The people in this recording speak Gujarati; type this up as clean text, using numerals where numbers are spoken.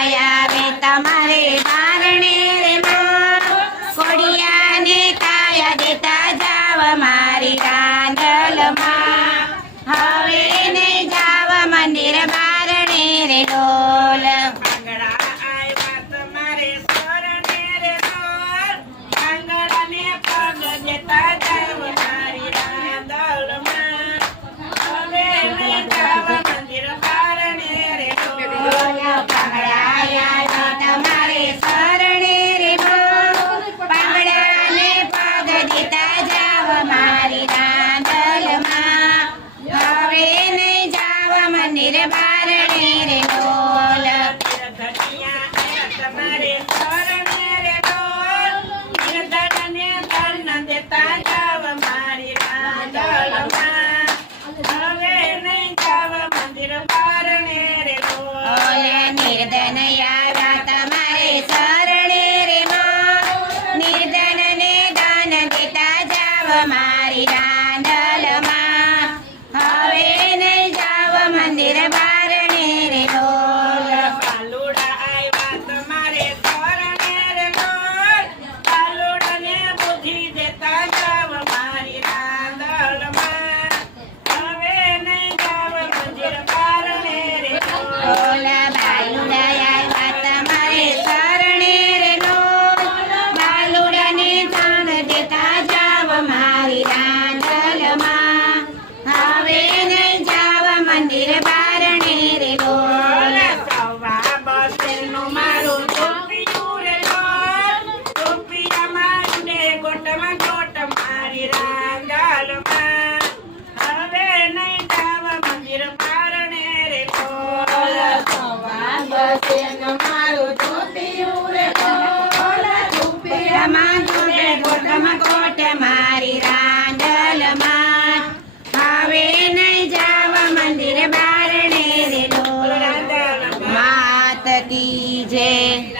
આવે તમારે બારણે રે માં કોડિયાને કાયા દેતા જાવ મારી રાંદલમાં હવે નહીં જાવ મંદિર બારણે રે ડોલ મારી રાંદલમાં હવે નહીં જાવ મંદિર બારણે રે ડોલ પાલુડા આવ્યા તમારે શરણે રે ડોલ પાલુડાને બુદ્ધિ દેતા જાવ મારી રાંદલમાં હવે નહીં જાવ મંદિર બારણે રે ડોલ બાલુડા આવ્યા તમારે શરણે રે ડોલ બાલુડાને દાન દેતા જાવ મારી રાંદલમાં હવે નહીં જાવ મંદિર બારણે રે ડોલ સવા બસેનું મારું ટોપિયું રે ડોલ ટોપિયામાં ને ગોટમાં ગોટ મારી રાંદલમાં હવે નહીં જાવ મંદિર બારણે રે ડોલ સવા બસેનું મારું ટોપિયું રે ડોલ ટોપિયામાં ગોટમાં ગોટ મારી રાંદલમાં હવે નહીં જાવ મંદિર બારણે રે ડોલ માત કી જય